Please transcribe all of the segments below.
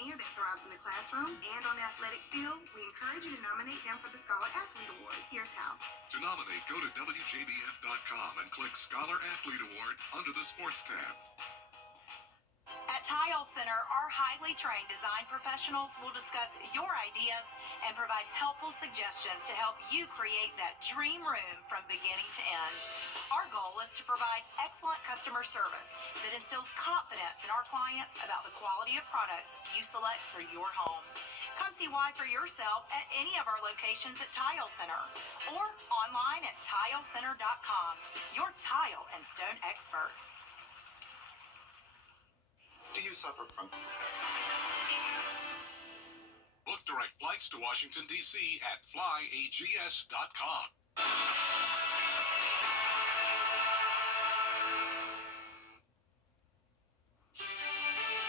senior that thrives in the classroom and on the athletic field, we encourage you to nominate them for the Scholar Athlete Award. Here's how. To nominate, go to WJBF.com and click Scholar Athlete Award under the Sports tab. At Tile Center, our highly trained design professionals will discuss your ideas and provide helpful suggestions to help you create that dream room from beginning to end. Our goal is to provide excellent customer service that instills confidence in our clients about the quality of products you select for your home. Come see why for yourself at any of our locations at Tile Center or online at tilecenter.com, your tile and stone experts. Do you suffer from? Book direct flights to Washington, D.C. at flyags.com.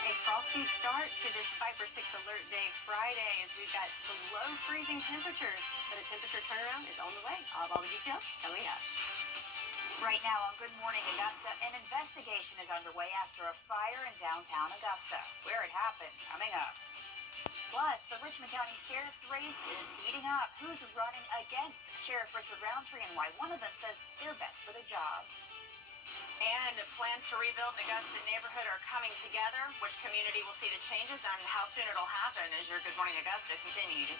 A frosty start to this Viper 6 Alert Day Friday as we've got below freezing temperatures, but a temperature turnaround is on the way. I'll have all the details coming up. Right now on Good Morning Augusta, an investigation is underway after a fire in downtown Augusta. Where it happened, coming up. Plus, the Richmond County Sheriff's race is heating up. Who's running against Sheriff Richard Roundtree and why one of them says they're best for the job. And plans to rebuild an Augusta neighborhood are coming together. Which community will see the changes and how soon it'll happen as your Good Morning Augusta continues.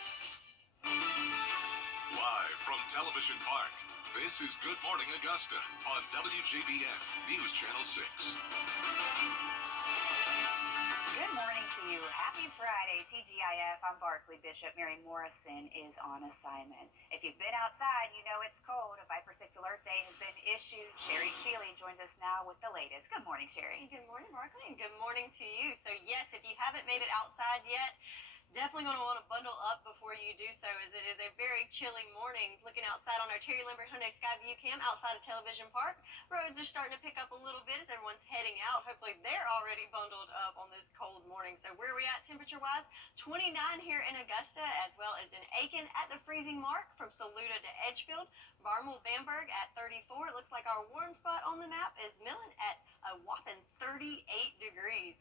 Live from Television Park, this is Good Morning Augusta on WJBF News Channel 6. Good morning to you. Happy Friday, TGIF. I'm Barkley Bishop. Mary Morrison is on assignment. If you've been outside, you know it's cold. A Viper 6 Alert Day has been issued. Sherry Sheely joins us now with the latest. Good morning, Sherry. Good morning, Barkley, and good morning to you. So yes, if you haven't made it outside yet, definitely going to want to bundle up before you do so, as it is a very chilly morning. Looking outside on our Terry Lambert Hyundai Skyview Cam outside of Television Park, roads are starting to pick up a little bit as everyone's heading out. Hopefully they're already bundled up on this cold morning. So where are we at temperature-wise? 29 here in Augusta, as well as in Aiken at the freezing mark from Saluda to Edgefield. Barnwell, Bamberg at 34. It looks like our warm spot on the map is Millen at a whopping 38 degrees.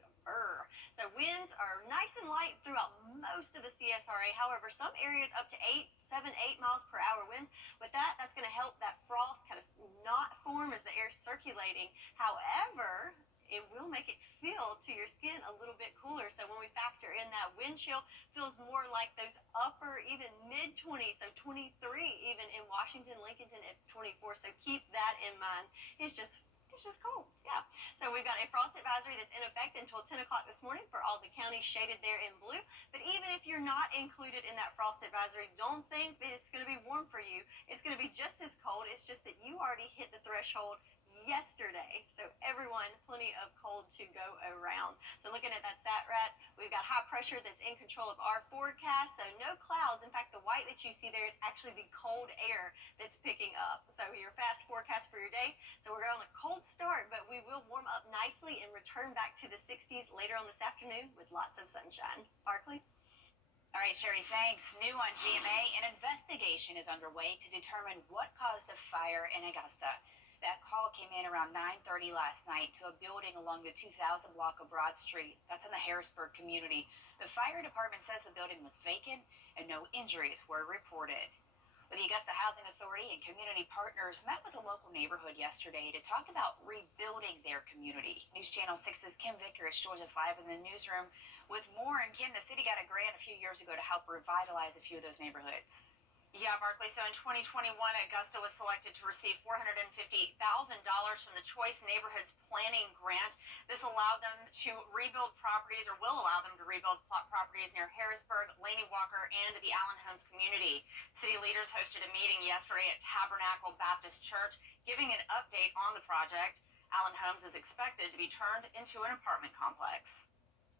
So winds are nice and light throughout most of the CSRA. However, some areas up to 7, 8 miles per hour winds. With that, that's going to help that frost kind of not form as the air's circulating. However, it will make it feel to your skin a little bit cooler. So when we factor in that wind chill, feels more like those upper, even mid-20s, so 23 even in Washington, Lincolnton at 24. So keep that in mind. It's just cold, yeah. So we've got a frost advisory that's in effect until 10 o'clock this morning for all the counties shaded there in blue. But even if you're not included in that frost advisory, don't think that it's going to be warm for you. It's going to be just as cold. It's just that you already hit the threshold yesterday. So everyone, plenty of cold to go around. So looking at that SATRAT, we've got high pressure that's in control of our forecast. So no clouds. In fact, the white that you see there is actually the cold air that's picking up. So your fast forecast for your day. So we're on a cold start, but we will warm up nicely and return back to the 60s later on this afternoon with lots of sunshine. Barkley? All right, Sherry, thanks. New on GMA, an investigation is underway to determine what caused a fire in Augusta. That call came in around 9:30 last night to a building along the 2000 block of Broad Street. That's in the Harrisburg community. The fire department says the building was vacant and no injuries were reported. The Augusta Housing Authority and community partners met with a local neighborhood yesterday to talk about rebuilding their community. News Channel 6's Kim Vickers joins us live in the newsroom with more. And Kim, the city got a grant a few years ago to help revitalize a few of those neighborhoods. Yeah, Barkley. So in 2021, Augusta was selected to receive $450,000 from the Choice Neighborhoods Planning Grant. This allowed them to rebuild properties, or will allow them to rebuild properties near Harrisburg, Laney Walker, and the Allen Homes community. City leaders hosted a meeting yesterday at Tabernacle Baptist Church, giving an update on the project. Allen Homes is expected to be turned into an apartment complex.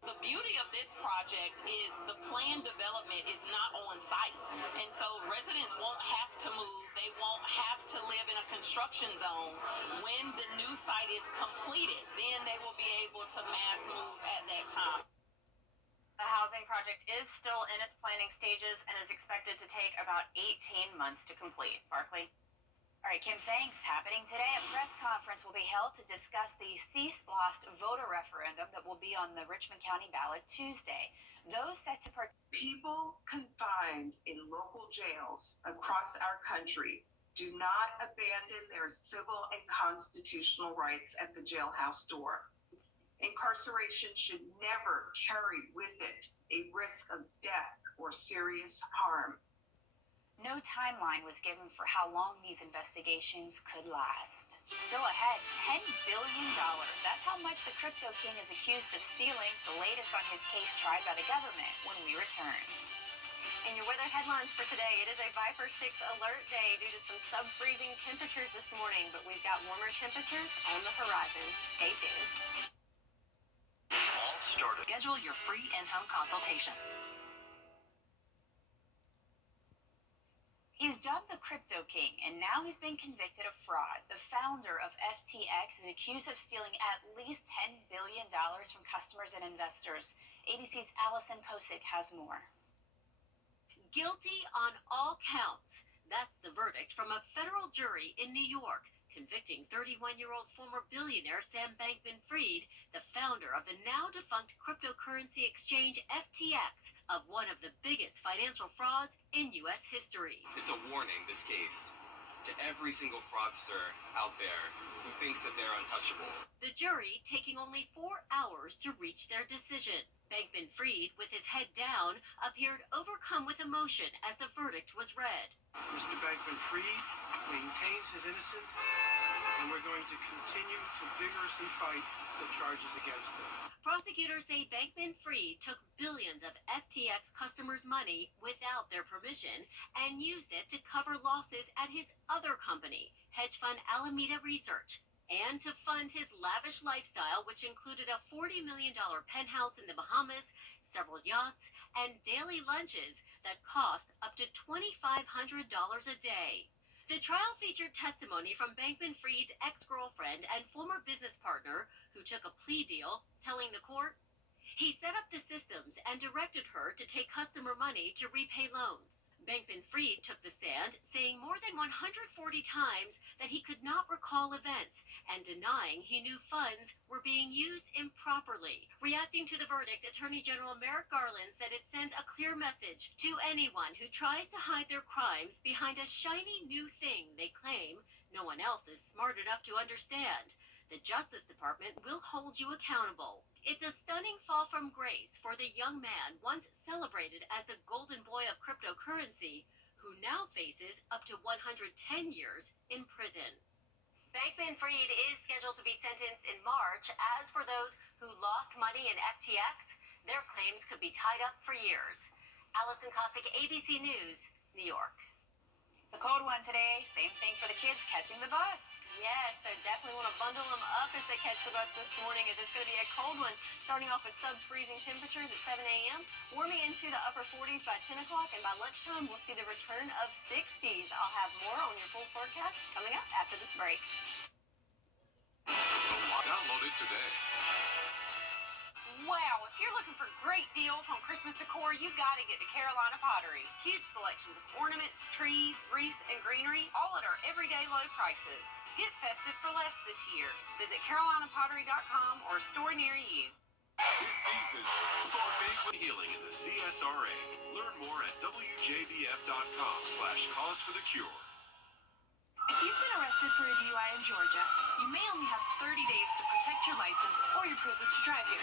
The beauty of this project is the planned development is not on site. And so residents won't have to move. They won't have to live in a construction zone. When the new site is completed, then they will be able to mass move at that time. The housing project is still in its planning stages and is expected to take about 18 months to complete. Barkley? All right, Kim, thanks. Happening today, a press conference will be held to discuss the Cease Blast voter referendum that will be on the Richmond County ballot Tuesday. Those set to People confined in local jails across our country do not abandon their civil and constitutional rights at the jailhouse door. Incarceration should never carry with it a risk of death or serious harm. No timeline was given for how long these investigations could last. Still ahead, $10 billion. That's how much the crypto king is accused of stealing. The latest on his case tried by the government when we return. In your weather headlines for today, it is a Viper 6 alert day due to some sub-freezing temperatures this morning, but we've got warmer temperatures on the horizon. Stay tuned. All started. Schedule your free in-home consultation. He's dubbed the Crypto King, and now he's been convicted of fraud. The founder of FTX is accused of stealing at least $10 billion from customers and investors. ABC's Allison Posick has more. Guilty on all counts. That's the verdict from a federal jury in New York, convicting 31-year-old former billionaire Sam Bankman-Fried, the founder of the now-defunct cryptocurrency exchange FTX, of one of the biggest financial frauds in U.S. history. It's a warning, this case, to every single fraudster out there who thinks that they're untouchable. The jury taking only 4 hours to reach their decision. Bankman-Fried, with his head down, appeared overcome with emotion as the verdict was read. Mr. Bankman-Fried maintains his innocence, and we're going to continue to vigorously fight the charges against him. Prosecutors say Bankman-Fried took billions of FTX customers' money without their permission and used it to cover losses at his other company, hedge fund Alameda Research, and to fund his lavish lifestyle, which included a $40 million penthouse in the Bahamas, several yachts, and daily lunches that cost up to $2,500 a day. The trial featured testimony from Bankman-Fried's ex-girlfriend and former business partner, who took a plea deal, telling the court he set up the systems and directed her to take customer money to repay loans. Bankman-Fried took the stand, saying more than 140 times that he could not recall events and denying he knew funds were being used improperly. Reacting to the verdict, Attorney General Merrick Garland said it sends a clear message to anyone who tries to hide their crimes behind a shiny new thing they claim no one else is smart enough to understand. The Justice Department will hold you accountable. It's a stunning fall from grace for the young man once celebrated as the golden boy of cryptocurrency, who now faces up to 110 years in prison. Bankman-Fried is scheduled to be sentenced in March. As for those who lost money in FTX, their claims could be tied up for years. Allison Cossack, ABC News, New York. It's a cold one today. Same thing for the kids catching the bus. Yes, so definitely want to bundle them up as they catch the bus this morning, as it's going to be a cold one, starting off with sub-freezing temperatures at 7 a.m., warming into the upper 40s by 10 o'clock, and by lunchtime, we'll see the return of 60s. I'll have more on your full forecast coming up after this break. Download it today. Wow, if you're looking for great deals on Christmas decor, you gotta get to Carolina Pottery. Huge selections of ornaments, trees, wreaths, and greenery, all at our everyday low prices. Get festive for less this year. Visit carolinapottery.com or a store near you. This season, score big with healing in the CSRA. Learn more at WJBF.com/cause for the cure. If you've been arrested for a DUI in Georgia, you may only have 30 days to protect your license or your privilege to drive here.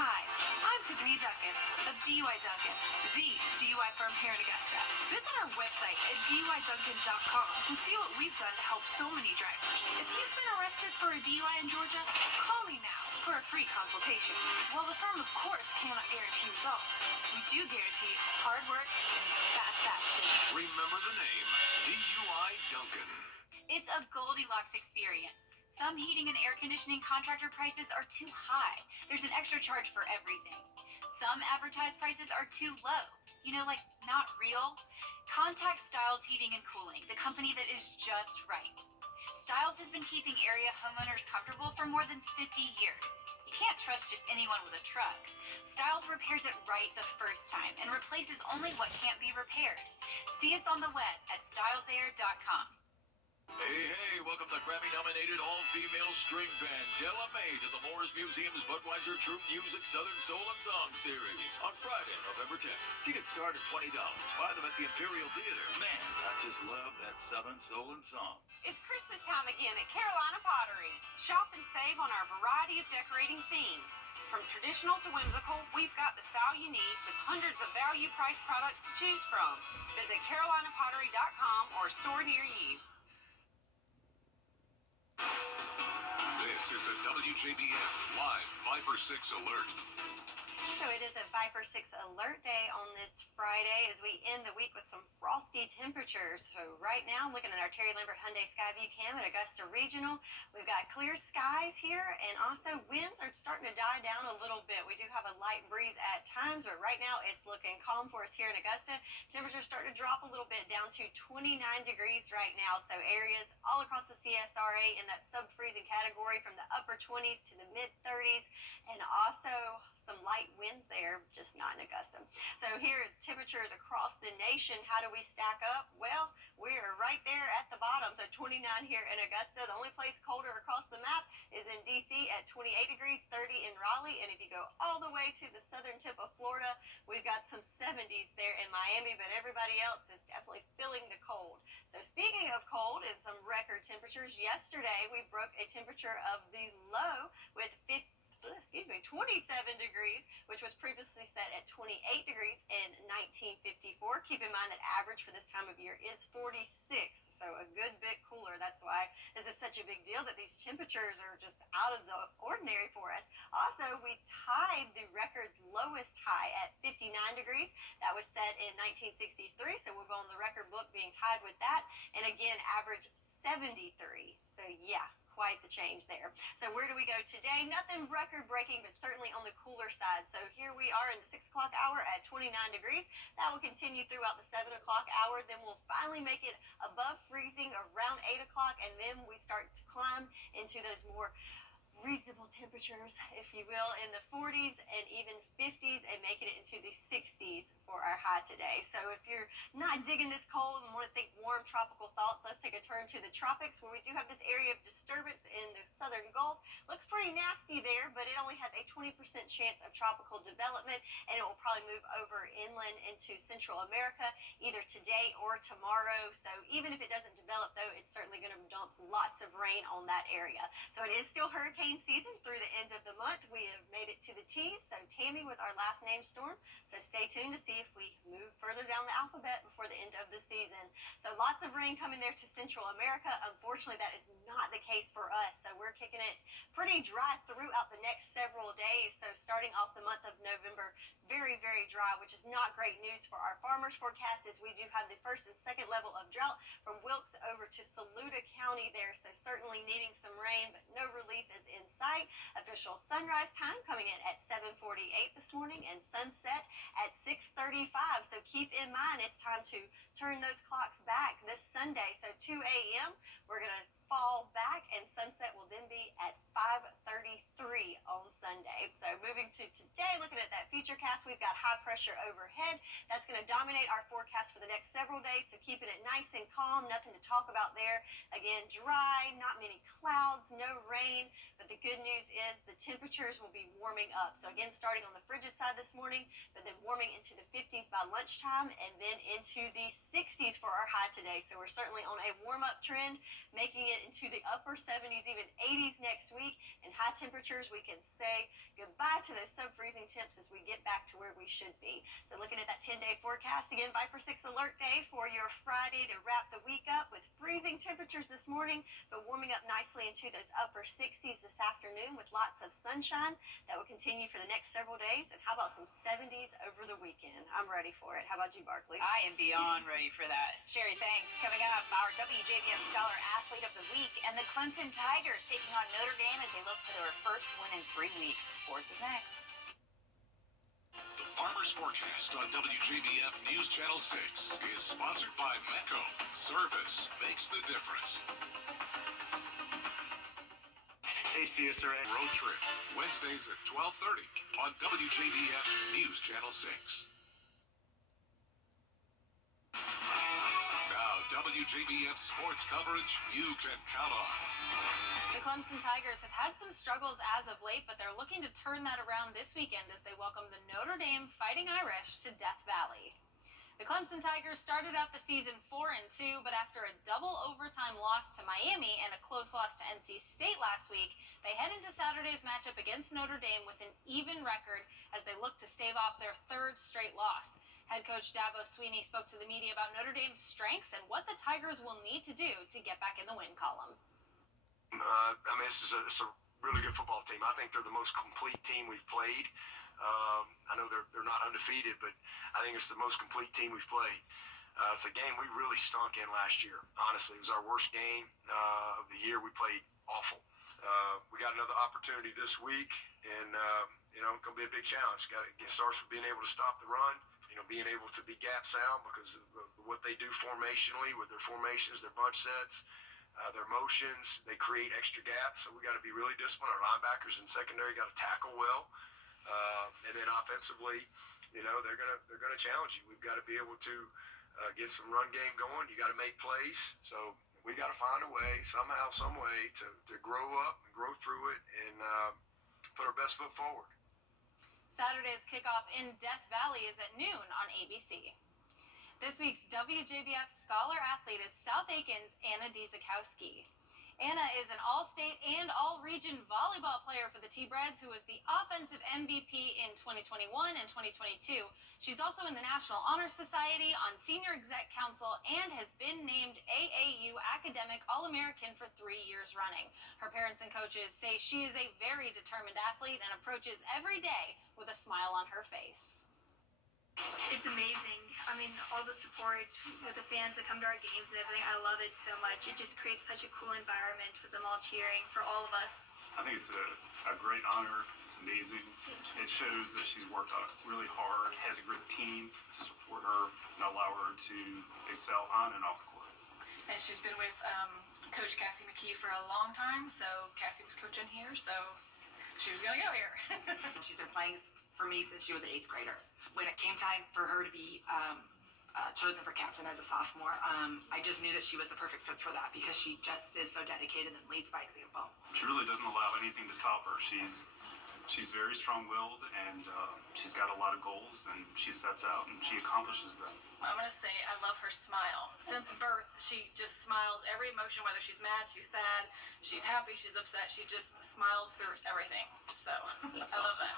Hi, I'm Tiffany Duncan of DUI Duncan, the DUI firm here in Augusta. Visit our website at DUIDuncan.com to see what we've done to help so many drivers. If you've been arrested for a DUI in Georgia, call me now for a free consultation. While the firm, of course, cannot guarantee results, we do guarantee hard work and fast action. Remember the name, DUI Duncan. It's a Goldilocks experience. Some heating and air conditioning contractor prices are too high. There's an extra charge for everything. Some advertised prices are too low. You know, like not real. Contact Styles Heating and Cooling, the company that is just right. Styles has been keeping area homeowners comfortable for more than 50 years. You can't trust just anyone with a truck. Styles repairs it right the first time and replaces only what can't be repaired. See us on the web at stylesair.com. Hey, welcome the Grammy-nominated all-female string band Della Mae to the Morris Museum's Budweiser True Music Southern Soul and Song Series on Friday, Protect. Tickets start at $20. Buy them at the Imperial Theater. Man, I just love that Southern soul and song. It's Christmas time again at Carolina Pottery. Shop and save on our variety of decorating themes. From traditional to whimsical, we've got the style you need with hundreds of value-priced products to choose from. Visit carolinapottery.com or a store near you. This is a WJBF Live Viper 6 alert. So it is a Viper 6 alert day on this Friday as we end the week with some frosty temperatures. So right now, I'm looking at our Terry Lambert Hyundai Skyview Cam at Augusta Regional. We've got clear skies here, and also winds are starting to die down a little bit. We do have a light breeze at times, but right now it's looking calm for us here in Augusta. Temperatures starting to drop a little bit down to 29 degrees right now. So areas all across the CSRA in that sub-freezing category from the upper 20s to the mid-30s, and also some light winds there, just not in Augusta. So here, temperatures across the nation, how do we stack up? Well, we're right there at the bottom. So 29 here in Augusta. The only place colder across the map is in D.C. at 28 degrees, 30 in Raleigh. And if you go all the way to the southern tip of Florida, we've got some 70s there in Miami, but everybody else is definitely feeling the cold. So speaking of cold and some record temperatures, yesterday we broke a temperature of the low with 27 degrees, which was previously set at 28 degrees in 1954. Keep in mind that average for this time of year is 46, so a good bit cooler. That's why this is such a big deal that these temperatures are just out of the ordinary for us. Also, we tied the record lowest high at 59 degrees. That was set in 1963, so we'll go on the record book being tied with that. And again, average 73. So yeah, quite the change there. So where do we go today? Nothing record-breaking, but certainly on the cooler side. So here we are in the 6 o'clock hour at 29 degrees. That will continue throughout the 7 o'clock hour. Then we'll finally make it above freezing around 8 o'clock, and then we start to climb into those more reasonable temperatures, if you will, in the 40s and even 50s, and making it into the 60s for our high today. So if you're not digging this cold and want to think warm tropical thoughts, let's take a turn to the tropics, where we do have this area of disturbance in the southern Gulf. Looks pretty nasty there, but it only has a 20% chance of tropical development, and it will probably move over inland into Central America either today or tomorrow. So even if it doesn't develop, though, it's certainly going to dump lots of rain on that area. So it is still hurricane season through the end of the month. We have made it to the T's. So Tammy was our last named storm. So stay tuned to see if we move further down the alphabet before the end of the season. So lots of rain coming there to Central America. Unfortunately, that is not the case for us. So we're kicking it pretty dry throughout the next several days. So starting off the month of November, very, very dry, which is not great news for our farmers. Forecast is we do have the first and second level of drought from Wilkes over to Saluda County there. So certainly needing some rain, but no relief is in sight. Official sunrise time coming in at 7:48 this morning, and sunset at 6:35. So keep in mind it's time to turn those clocks back this Sunday. So 2 a.m. we're going to fall back, and sunset will then be at 5:33 on Sunday. So moving to today, looking at that futurecast, we've got high pressure overhead. That's going to dominate our forecast for the next several days, so keeping it nice and calm, nothing to talk about there. Again, dry, not many clouds, no rain, but the good news is the temperatures will be warming up. So again, starting on the frigid side this morning, but then warming into the 50s by lunchtime, and then into the 60s for our high today. So we're certainly on a warm-up trend, making it into the upper 70s, even 80s next week. And high temperatures, we can say goodbye to those sub-freezing temps as we get back to where we should be. So looking at that 10-day forecast, again, Viper 6 alert day for your Friday to wrap the week up with freezing temperatures this morning, but warming up nicely into those upper 60s this afternoon with lots of sunshine. That will continue for the next several days. And how about some 70s over the weekend? I'm ready for it. How about you, Barkley? I am beyond ready for that. Sherry, thanks. Coming up, our WJBF Scholar Athlete of the Week and the Clemson Tigers taking on Notre Dame as they look for their first win in 3 weeks. Sports is next. The Farmers Forecast on WJBF News Channel 6 is sponsored by Mecco. Service makes the difference. ACSRA Road Trip, Wednesdays at 12:30 on WJBF News Channel 6. Now, WJBF sports coverage you can count on. The The Clemson Tigers have had some struggles as of late, but they're looking to turn that around this weekend as they welcome the Notre Dame Fighting Irish to Death Valley. The Clemson Tigers started out the season 4-2, but after a double overtime loss to Miami and a close loss to NC State last week, they head into Saturday's matchup against Notre Dame with an even record as they look to stave off their third straight loss. Head coach Dabo Swinney spoke to the media about Notre Dame's strengths and what the Tigers will need to do to get back in the win column. It's a really good football team. I think they're the most complete team we've played. I know they're not undefeated, but I think it's the most complete team we've played. It's a game we really stunk in last year. Honestly, it was our worst game of the year. We played awful. We got another opportunity this week, and it's going to be a big challenge. It starts with being able to stop the run, being able to be gap sound because of what they do formationally with their formations, their bunch sets, their motions. They create extra gaps, so we got to be really disciplined. Our linebackers and secondary got to tackle well. And then offensively, they're gonna challenge you. We've got to be able to get some run game going. You got to make plays. So we got to find a way, somehow, some way, to grow up and grow through it and put our best foot forward. Saturday's kickoff in Death Valley is at noon on ABC. This week's WJBF Scholar Athlete is South Aiken's Anna Dzikowski. Anna is an all-state and all-region volleyball player for the T-Breads, who was the offensive MVP in 2021 and 2022. She's also in the National Honor Society, on Senior Exec Council, and has been named AAU Academic All-American for 3 years running. Her parents and coaches say she is a very determined athlete and approaches every day with a smile on her face. It's amazing. I mean, all the support with the fans that come to our games and everything, I love it so much. It just creates such a cool environment with them all cheering for all of us. I think it's a great honor. It's amazing. It shows that she's worked out really hard, has a great team to support her and allow her to excel on and off the court. And she's been with Coach Cassie McKee for a long time, so Cassie was coaching here, so she was going to go here. She's been playing for me since she was an 8th grader. When it came time for her to be chosen for captain as a sophomore, I just knew that she was the perfect fit for that because she just is so dedicated and leads by example. She really doesn't allow anything to stop her. She's very strong-willed, and she's got a lot of goals, and she sets out and she accomplishes them. I'm going to say I love her smile. Since birth, she just smiles every emotion, whether she's mad, she's sad, she's happy, she's upset. She just smiles through everything. So I love that.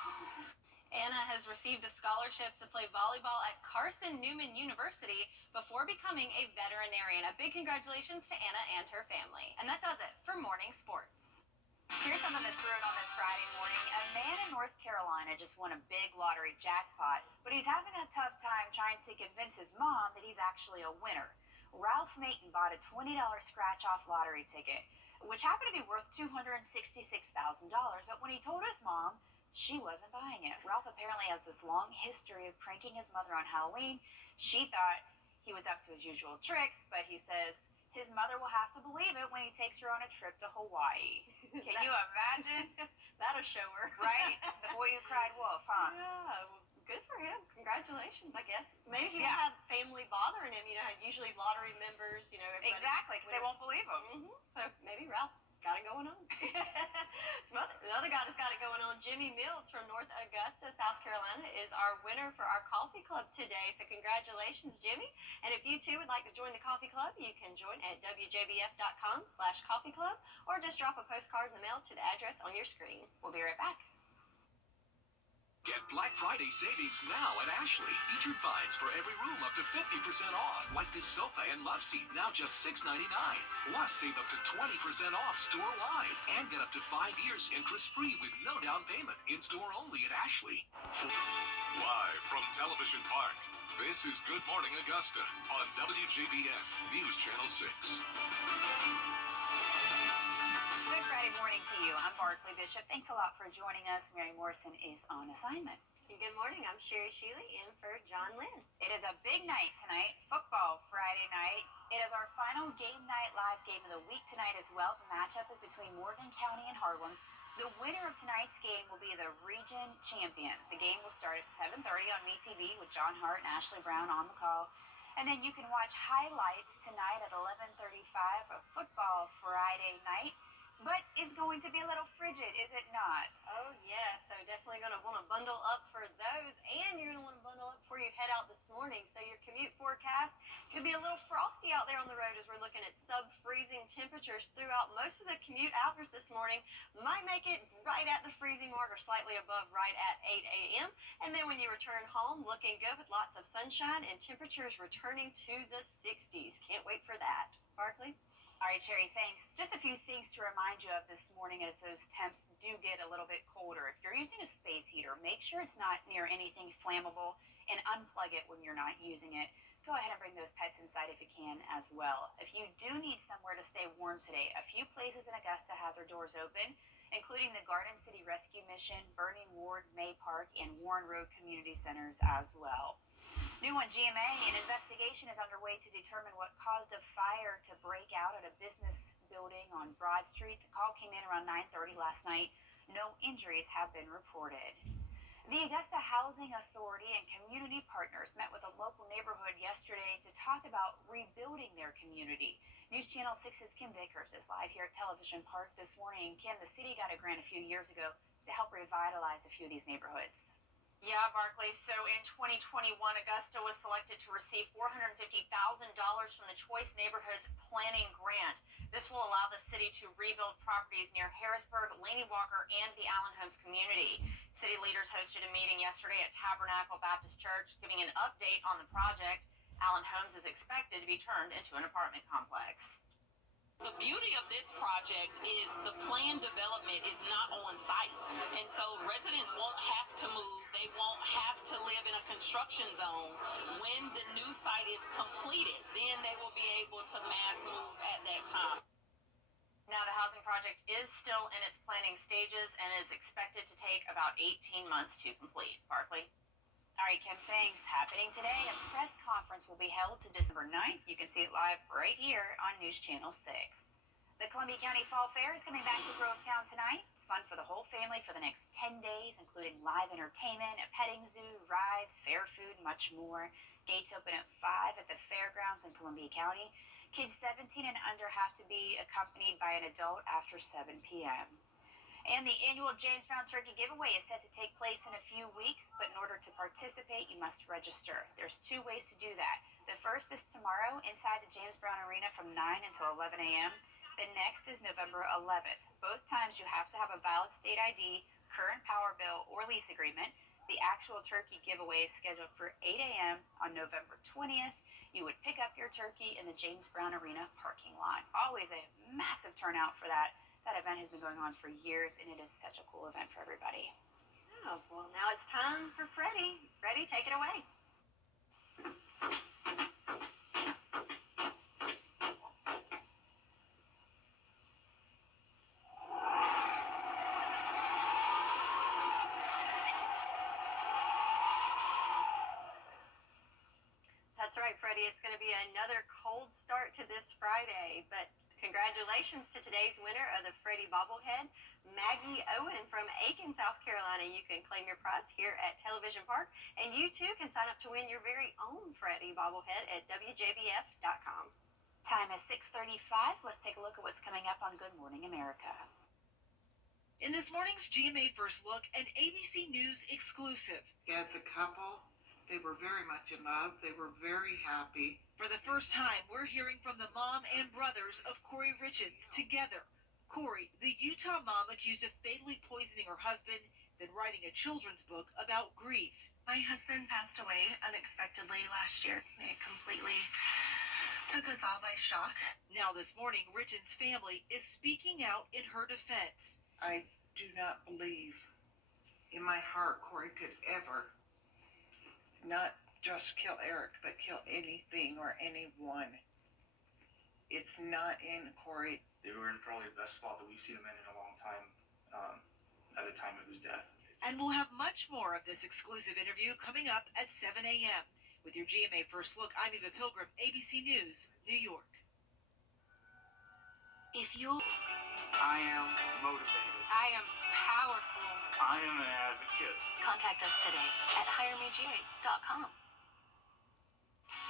Anna has received a scholarship to play volleyball at Carson Newman University before becoming a veterinarian. A big congratulations to Anna and her family. And that does it for morning sports. Here's something that's brewing on this Friday morning. A man in North Carolina just won a big lottery jackpot, but he's having a tough time trying to convince his mom that he's actually a winner. Ralph Mayton bought a $20 scratch-off lottery ticket, which happened to be worth $266,000, but when he told his mom, she wasn't buying it. Ralph apparently has this long history of pranking his mother on Halloween. She thought he was up to his usual tricks, but he says his mother will have to believe it when he takes her on a trip to Hawaii. Can you imagine? That'll show her. Right? The boy who cried wolf, huh? Yeah, well, good for him. Congratulations, I guess. Maybe he will have family bothering him. Usually lottery members, Exactly, because they won't believe him. So maybe Ralph's got it going on. Another guy that's got it going on, Jimmy Mills from North Augusta, South Carolina, is our winner for our coffee club today. So congratulations, Jimmy. And if you too would like to join the coffee club, you can join at WJBF.com/coffee club or just drop a postcard in the mail to the address on your screen. We'll be right back. Get Black Friday savings now at Ashley. Featured finds for every room up to 50% off. Like this sofa and love seat, now just $6.99. Plus, save up to 20% off store-wide. And get up to 5 years interest-free with no down payment. In-store only at Ashley. Live from Television Park, this is Good Morning Augusta on WJBF News Channel 6. Good Friday morning to you. I'm Barkley Bishop. Thanks a lot for joining us. Mary Morrison is on assignment. And good morning. I'm Sherry Shealy in for John Lynn. It is a big night tonight. Football Friday night. It is our final game night live game of the week tonight as well. The matchup is between Morgan County and Harlan. The winner of tonight's game will be the region champion. The game will start at 7:30 on MeTV with John Hart and Ashley Brown on the call. And then you can watch highlights tonight at 11:35 of Football Friday night. but is going to be a little frigid, is it not? Oh, yeah. So definitely going to want to bundle up for those. And you're going to want to bundle up before you head out this morning. So your commute forecast could be a little frosty out there on the road as we're looking at sub-freezing temperatures throughout most of the commute hours this morning. Might make it right at the freezing mark or slightly above right at 8 a.m. And then when you return home, looking good with lots of sunshine and temperatures returning to the 60s. Can't wait for that. Barkley? All right, Sherry, thanks. Just a few things to remind you of this morning as those temps do get a little bit colder. If you're using a space heater, make sure it's not near anything flammable and unplug it when you're not using it. Go ahead and bring those pets inside if you can as well. If you do need somewhere to stay warm today, a few places in Augusta have their doors open, including the Garden City Rescue Mission, Bernie Ward, May Park, and Warren Road Community Centers as well. New on GMA, an investigation is underway to determine what caused a fire to break out at a business building on Broad Street. The call came in around 9:30 last night. No injuries have been reported. The Augusta Housing Authority and community partners met with a local neighborhood yesterday to talk about rebuilding their community. News Channel 6's Kim Vickers is live here at Television Park this morning. Kim, the city got a grant a few years ago to help revitalize a few of these neighborhoods. Yeah, Barkley. So in 2021, Augusta was selected to receive $450,000 from the Choice Neighborhoods Planning Grant. This will allow the city to rebuild properties near Harrisburg, Laney Walker, and the Allen Homes community. City leaders hosted a meeting yesterday at Tabernacle Baptist Church, giving an update on the project. Allen Homes is expected to be turned into an apartment complex. The beauty of this project is the planned development is not on site. And so residents won't have to move. They won't have to live in a construction zone. When the new site is completed, then they will be able to mass move at that time. Now, the housing project is still in its planning stages and is expected to take about 18 months to complete. Barkley? All right, Kim, thanks. Happening today, a press conference will be held to December 9th. You can see it live right here on News Channel 6. The Columbia County Fall Fair is coming back to Grovetown tonight. It's fun for the whole family for the next 10 days, including live entertainment, a petting zoo, rides, fair food, much more. Gates open at 5 at the fairgrounds in Columbia County. Kids 17 and under have to be accompanied by an adult after 7 p.m. And the annual James Brown Turkey Giveaway is set to take place in a few weeks, but in order to participate, you must register. There's 2 ways to do that. The first is tomorrow inside the James Brown Arena from 9 until 11 a.m. The next is November 11th. Both times you have to have a valid state ID, current power bill, or lease agreement. The actual turkey giveaway is scheduled for 8 a.m. on November 20th. You would pick up your turkey in the James Brown Arena parking lot. Always a massive turnout for that. That event has been going on for years, and it is such a cool event for everybody. Oh, well, now it's time for Freddie. Freddie, take it away. That's right, Freddie. It's going to be another cold start to this Friday, but congratulations to today's winner of the Freddie bobblehead, Maggie Owen from Aiken, South Carolina. You can claim your prize here at Television Park, and you too can sign up to win your very own Freddie bobblehead at WJBF.com. Time is 6:35. Let's take a look at what's coming up on Good Morning America. In this morning's GMA First Look, an ABC News exclusive. As a couple, they were very much in love. They were very happy. For the first time, we're hearing from the mom and brothers of Corey Richards together. Corey, the Utah mom accused of fatally poisoning her husband, then writing a children's book about grief. My husband passed away unexpectedly last year. It completely took us all by shock. Now this morning, Richards' family is speaking out in her defense. I do not believe in my heart Corey could ever not just kill Eric, but kill anything or anyone. It's not in Corey. They were in probably the best spot that we've seen him in a long time, at the time of his death. And we'll have much more of this exclusive interview coming up at 7 a.m. With your GMA First Look, I'm Eva Pilgrim, ABC News, New York. If you... I am motivated. I am powerful. I am an advocate. Contact us today at hiremega.com.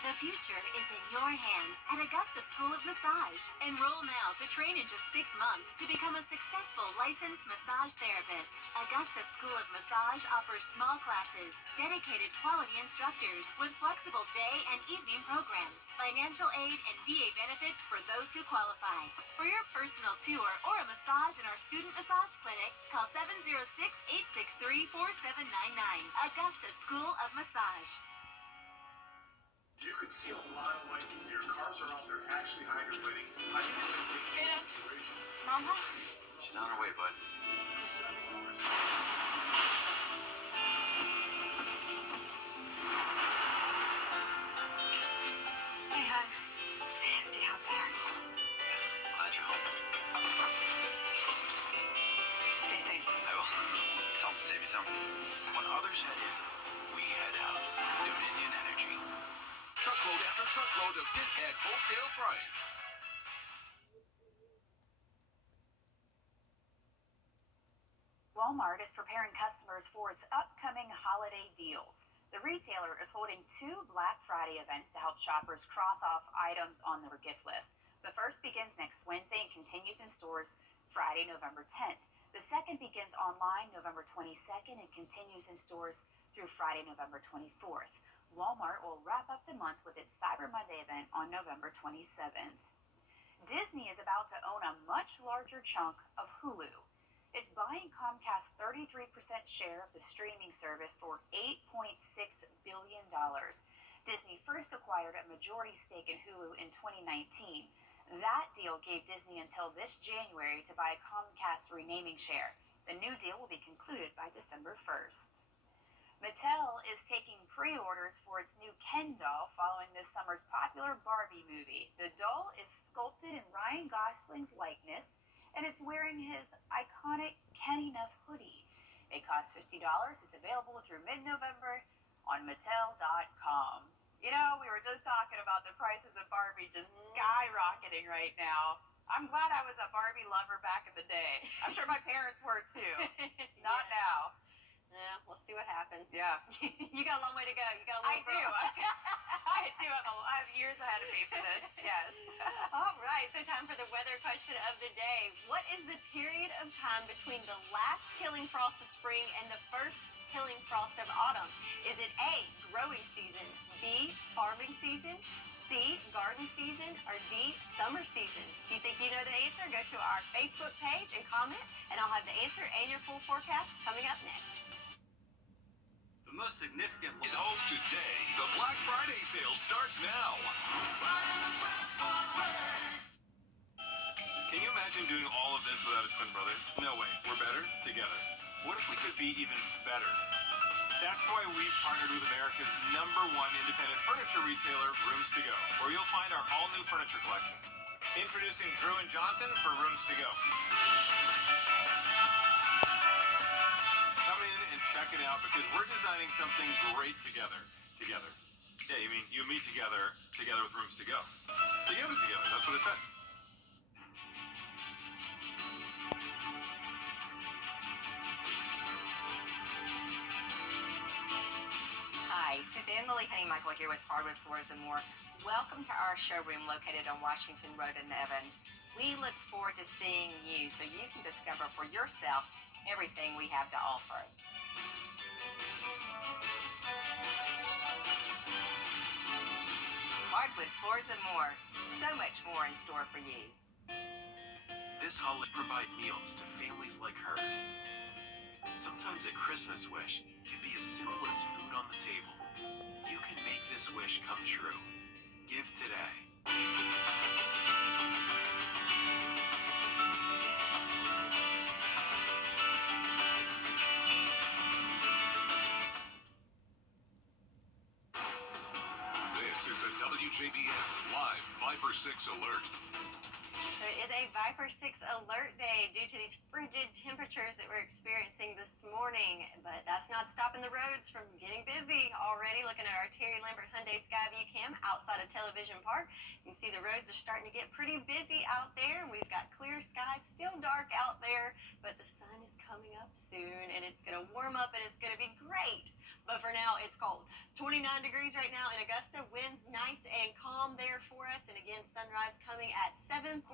The future is in your hands at Augusta School of Massage. Enroll now to train in just 6 months to become a successful licensed massage therapist. Augusta School of Massage offers small classes, dedicated quality instructors with flexible day and evening programs, financial aid, and VA benefits for those who qualify. For your personal tour or a massage in our student massage clinic, call 706-863-4799. Augusta School of Massage. You could see a lot of like your cars are out there actually hydroplaning. I think it's a big situation. Mama? She's on her way, bud. Hey, hon. Nasty out there. Glad you're home. Stay safe. I will. Tell him to save you some. When others head in, we head out. Dominion Energy. Truckload after truckload of this at wholesale price. Walmart is preparing customers for its upcoming holiday deals. The retailer is holding 2 Black Friday events to help shoppers cross off items on their gift list. The first begins next Wednesday and continues in stores Friday, November 10th. The second begins online November 22nd and continues in stores through Friday, November 24th. Walmart will wrap up the month with its Cyber Monday event on November 27th. Disney is about to own a much larger chunk of Hulu. It's buying Comcast's 33% share of the streaming service for $8.6 billion. Disney first acquired a majority stake in Hulu in 2019. That deal gave Disney until this January to buy Comcast's remaining share. The new deal will be concluded by December 1st. Mattel is taking pre-orders for its new Ken doll following this summer's popular Barbie movie. The doll is sculpted in Ryan Gosling's likeness, and it's wearing his iconic Ken Enough hoodie. It costs $50. It's available through mid-November on Mattel.com. You know, we were just talking about the prices of Barbie just skyrocketing right now. I'm glad I was a Barbie lover back in the day. I'm sure my parents were too. Not now. Yeah, we'll see what happens. Yeah. You got a long way to go. You got a I little do. growth. I do. I have years ahead of me for this. Yes. All right, so time for the weather question of the day. What is the period of time between the last killing frost of spring and the first killing frost of autumn? Is it A, growing season, B, farming season, C, garden season, or D, summer season? If you think you know the answer, go to our Facebook page and comment, and I'll have the answer and your full forecast coming up next. The most significant home today. The Black Friday sale starts now. Can you imagine doing all of this without a twin brother? No way. We're better together. What if we could be even better? That's why we've partnered with America's #1 independent furniture retailer, Rooms To Go, where you'll find our all-new furniture collection. Introducing Drew and Johnson for Rooms To Go. Come in and check it out because we're designing something great together. Together. Yeah, you mean you and me together with Rooms To Go. Together, that's what it said. Hi, Suzanne Lily Honeymichael here with Hardwood Floors and More. Welcome to our showroom located on Washington Road in Evan. We look forward to seeing you so you can discover for yourself everything we have to offer. Hardwood Floors and More. So much more in store for you. This holiday provide meals to families like hers. Sometimes a Christmas wish can be as simple as food on the table. You can make this wish come true. Give today. This is a WJBF Live Viper 6 alert. So it is a Viper 6 alert day due to these frigid temperatures that we're experiencing this morning. But that's not stopping the roads from getting busy already. Looking at our Terry Lambert Hyundai Skyview cam outside of Television Park, you can see the roads are starting to get pretty busy out there. We've got clear skies, still dark out there, but the sun is coming up soon and it's going to warm up and it's going to be great But for now, it's cold. 29 degrees right now in Augusta. Winds nice and calm there for us. And again, sunrise coming at 7:48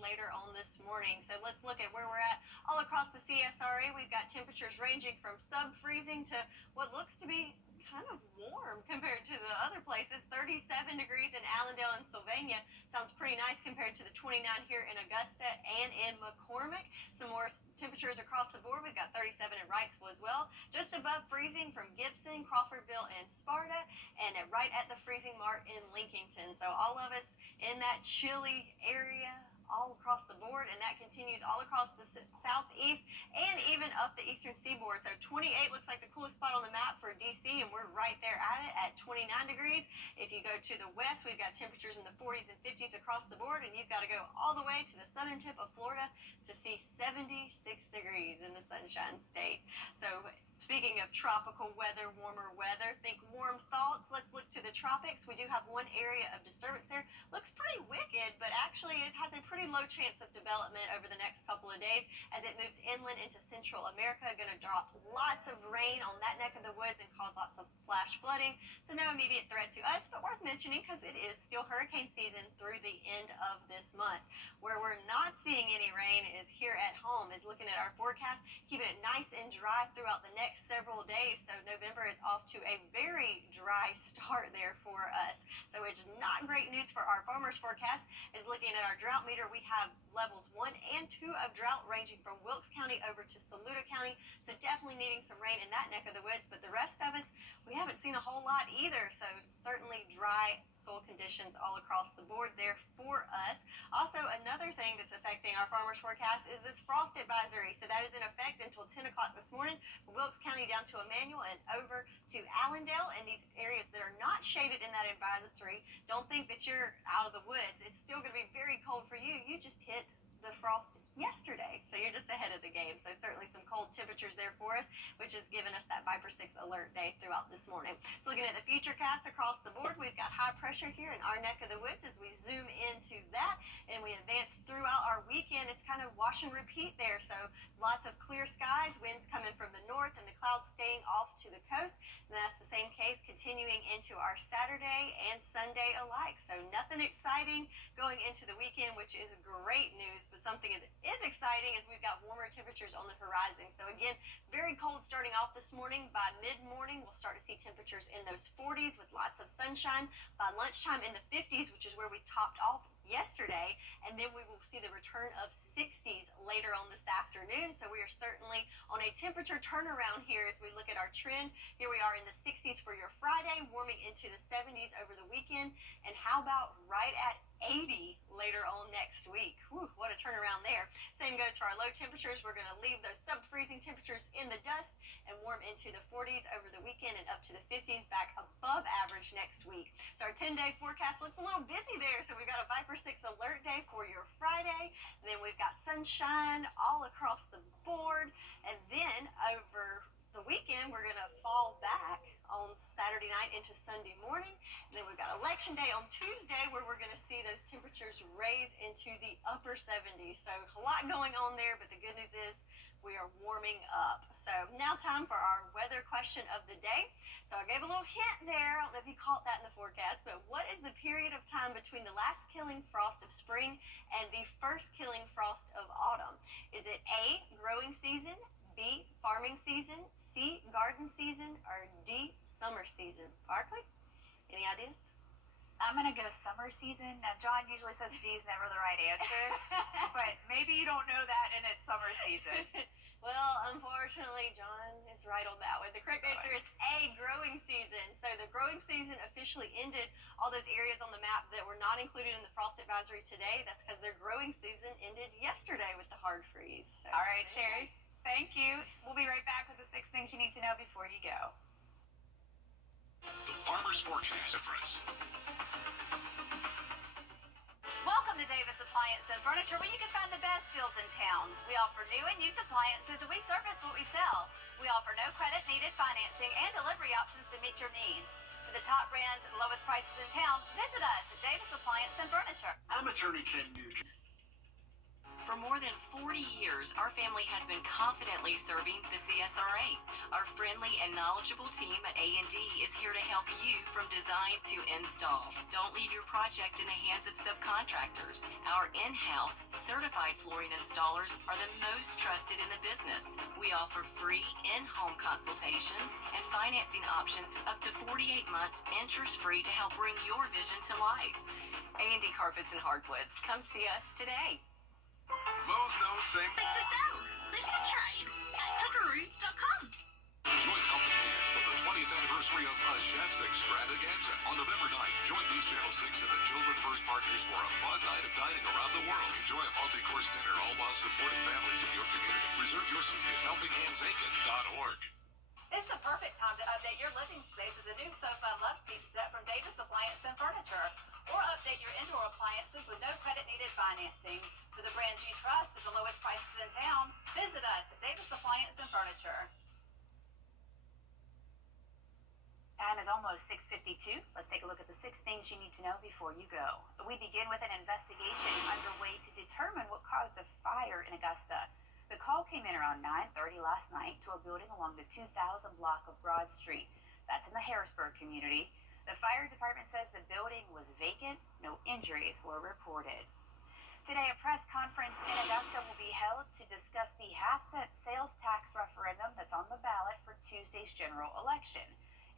later on this morning. So let's look at where we're at all across the CSRA. We've got temperatures ranging from sub-freezing to what looks to be kind of warm compared to the other places. 37 degrees in Allendale and Sylvania. Sounds pretty nice compared to the 29 here in Augusta and in McCormick. Some more temperatures across the board. We've got 37 in Wrightsville as well. Just above freezing from Gibson, Crawfordville, and Sparta. And right at the freezing mark in Lincolnton. So all of us in that chilly area all across the board, and that continues all across the southeast and even up the eastern seaboard. So 28 looks like the coolest spot on the map for DC, and we're right there at it at 29 degrees. If you go to the west, we've got temperatures in the 40s and 50s across the board, and you've got to go all the way to the southern tip of Florida to see 76 degrees in the Sunshine State. So speaking of tropical weather, warmer weather, think warm thoughts. Let's look to the tropics. We do have one area of disturbance there. Looks pretty wicked, but actually it has a pretty low chance of development over the next couple of days as it moves inland into Central America. Going to drop lots of rain on that neck of the woods and cause lots of flash flooding. So no immediate threat to us, but worth mentioning because it is still hurricane season through the end of this month. Where we're not seeing any rain is here at home. Is looking at our forecast, keeping it nice and dry throughout the next several days. So November is off to a very dry start there for us. So it's not great news for our farmers forecast. Is looking at our drought meter, we have levels 1 and 2 of drought ranging from Wilkes County over to Saluda County. So definitely needing some rain in that neck of the woods. But the rest of us, we haven't seen a whole lot either. So certainly dry soil conditions all across the board there for us. Also, another thing that's affecting our farmers forecast is this frost advisory. So that is in effect until 10 o'clock this morning from Wilkes County down to Emmanuel and over to Allendale. And these areas that are not shaded in that advisory, don't think that you're out of the woods. It's still going to be very cold for you. You just hit the frost yesterday, so you're just ahead of the game. So certainly some cold temperatures there for us, which has given us that Viper 6 alert day throughout this morning. So looking at the future cast across the board, we've got high pressure here in our neck of the woods. As we zoom into that and we advance throughout our weekend, it's kind of wash and repeat there. So lots of clear skies, winds coming from the north, and the clouds staying off to the coast. And that's the same case continuing into our Saturday and Sunday alike. So nothing exciting going into the weekend, which is great news. But something that is exciting is we've got warmer temperatures on the horizon. So again, very cold starting off this morning. By mid-morning, we'll start to see temperatures in those 40s with lots of sunshine. By lunchtime in the 50s, which is where we topped off yesterday, and then we will see the return of 60s later on this afternoon. So we are certainly on a temperature turnaround here as we look at our trend. Here we are in the 60s for your Friday, warming into the 70s over the weekend. And how about right at 80 later on next week? Whew, what a turnaround there. Same goes for our low temperatures. We're going to leave those sub-freezing temperatures in the dust and warm into the 40s over the weekend and up to the 50s, back above average next week. So our 10-day forecast looks a little busy there. So we've got a Viper 6 alert day for your Friday. And then we've got sunshine all across the board. And then over the weekend, we're going to fall back on Saturday night into Sunday morning. And then we've got Election Day on Tuesday, where we're going to see those temperatures raise into the upper 70s. So a lot going on there, but the good news is we are warming up. So now time for our weather question of the day. So I gave a little hint there. I don't know if you caught that in the forecast, but what is the period of time between the last killing frost of spring and the first killing frost of autumn? Is it A, growing season, B, farming season, C, garden season, or D, summer season? Barkley, any ideas? I'm going to go summer season. Now, John usually says D is never the right answer, but maybe you don't know that and it's summer season. Well, unfortunately, John is right on that one. The correct answer is A, growing season. So the growing season officially ended. All those areas on the map that were not included in the frost advisory today, that's because their growing season ended yesterday with the hard freeze. So, all right, Sherry. Thank you. We'll be right back with the 6 things you need to know before you go. The Farmer's Forecast difference. Welcome to Davis Appliance and Furniture, where you can find the best deals in town. We offer new and used appliances, and we service what we sell. We offer no credit needed financing and delivery options to meet your needs. For the top brands and lowest prices in town, visit us at Davis Appliance and Furniture. I'm attorney Ken Nugent. For more than 40 years, our family has been confidently serving the CSRA. Our friendly and knowledgeable team at A&D is here to help you from design to install. Don't leave your project in the hands of subcontractors. Our in-house certified flooring installers are the most trusted in the business. We offer free in-home consultations and financing options up to 48 months interest-free to help bring your vision to life. A&D Carpets and Hardwoods. Come see us today. Mo's knows same. Click to sell. Click to trade at clickaroo.com. Join helping hands for the 20th anniversary of A Chef's Extravaganza. On November 9th, join News Channel 6 and the Children First Partners for a fun night of dining around the world. Enjoy a multi-course dinner, all while supporting families in your community. Reserve your seat at helpinghandsaiken.org. It's the perfect time to update your living space with a new sofa and love seat set from Davis Appliance and Furniture. Or update your indoor appliances with no credit-needed financing. For the brands you trust at the lowest prices in town, visit us at Davis Appliance and Furniture. Time is almost 6:52. Let's take a look at the 6 things you need to know before you go. We begin with an investigation underway to determine what caused a fire in Augusta. The call came in around 9:30 last night to a building along the 2000 block of Broad Street. That's in the Harrisburg community. The fire department says the building was vacant. No injuries were reported. Today, a press conference in Augusta will be held to discuss the half-cent sales tax referendum that's on the ballot for Tuesday's general election.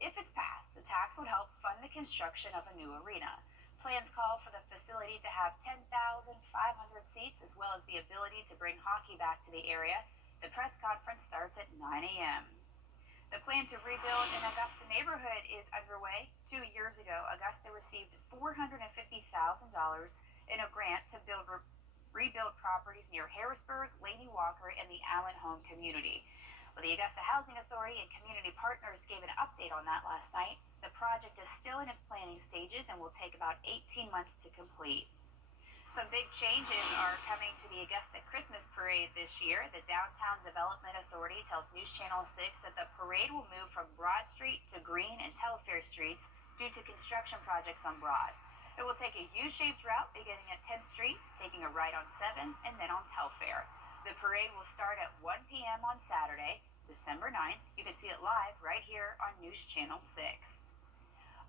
If it's passed, the tax would help fund the construction of a new arena. Plans call for the facility to have 10,500 seats, as well as the ability to bring hockey back to the area. The press conference starts at 9 a.m. The plan to rebuild an Augusta neighborhood is underway. 2 years ago, Augusta received $450,000 in a grant to rebuild properties near Harrisburg, Lady Walker, and the Allen Home community. Well, the Augusta Housing Authority and community partners gave an update on that last night. The project is still in its planning stages and will take about 18 months to complete. Some big changes are coming to the Augusta Christmas Parade this year. The Downtown Development Authority tells News Channel 6 that the parade will move from Broad Street to Green and Telfair Streets due to construction projects on Broad. It will take a U-shaped route beginning at 10th Street, taking a right on 7th, and then on Telfair. The parade will start at 1 p.m. on Saturday, December 9th. You can see it live right here on News Channel 6.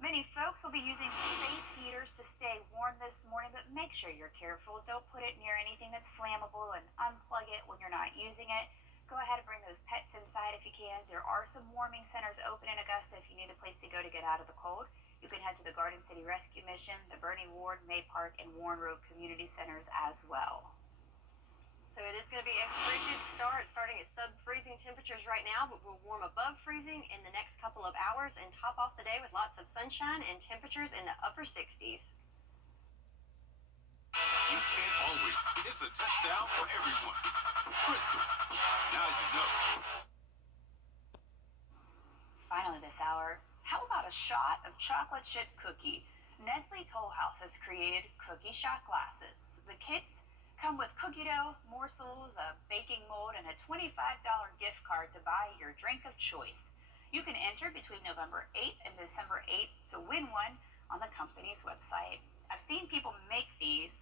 Many folks will be using space heaters to stay warm this morning, but make sure you're careful. Don't put it near anything that's flammable and unplug it when you're not using it. Go ahead and bring those pets inside if you can. There are some warming centers open in Augusta if you need a place to go to get out of the cold. You can head to the Garden City Rescue Mission, the Bernie Ward, May Park, and Warren Road Community Centers as well. So it is going to be a frigid start, starting at sub-freezing temperatures right now, but we'll warm above freezing in the next couple of hours and top off the day with lots of sunshine and temperatures in the upper 60s. You can't always. It's a touchdown for everyone. Crystal. Now you know. Finally this hour, how about a shot of chocolate chip cookie? Nestle Toll House has created cookie shot glasses. The kits come with cookie dough, morsels, a baking mold, and a $25 gift card to buy your drink of choice. You can enter between November 8th and December 8th to win one on the company's website. I've seen people make these,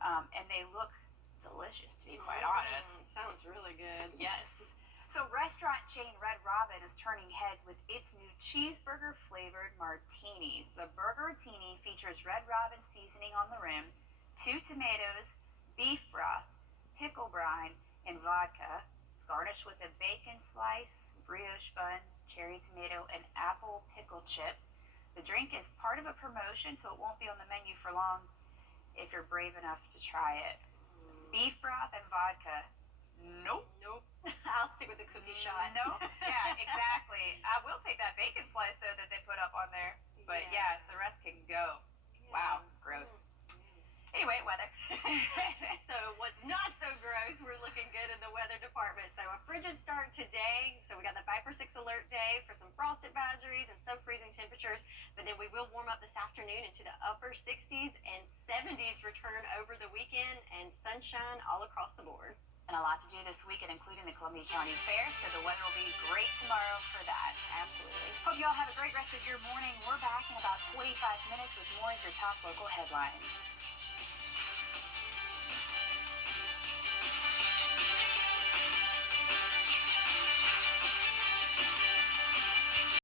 and they look delicious, to be quite honest. Sounds really good. Yes. So restaurant chain Red Robin is turning heads with its new cheeseburger-flavored martinis. The Burgertini features Red Robin seasoning on the rim, 2 tomatoes, beef broth, pickle brine, and vodka. It's garnished with a bacon slice, brioche bun, cherry tomato, and apple pickle chip. The drink is part of a promotion, so it won't be on the menu for long if you're brave enough to try it. Beef broth and vodka. Nope. I'll stick with the cookie shot. Nope. Yeah, exactly. I will take that bacon slice, though, that they put up on there. But yes, the rest can go. Wow, gross. Anyway, weather. So what's not so gross, we're looking good in the weather department. So a frigid start today. So we got the 5 for 6 alert day for some frost advisories and sub-freezing temperatures. But then we will warm up this afternoon into the upper 60s and 70s return over the weekend and sunshine all across the board. And a lot to do this weekend, including the Columbia County Fair, so the weather will be great tomorrow for that. Absolutely. Hope you all have a great rest of your morning. We're back in about 45 minutes with more of your top local headlines.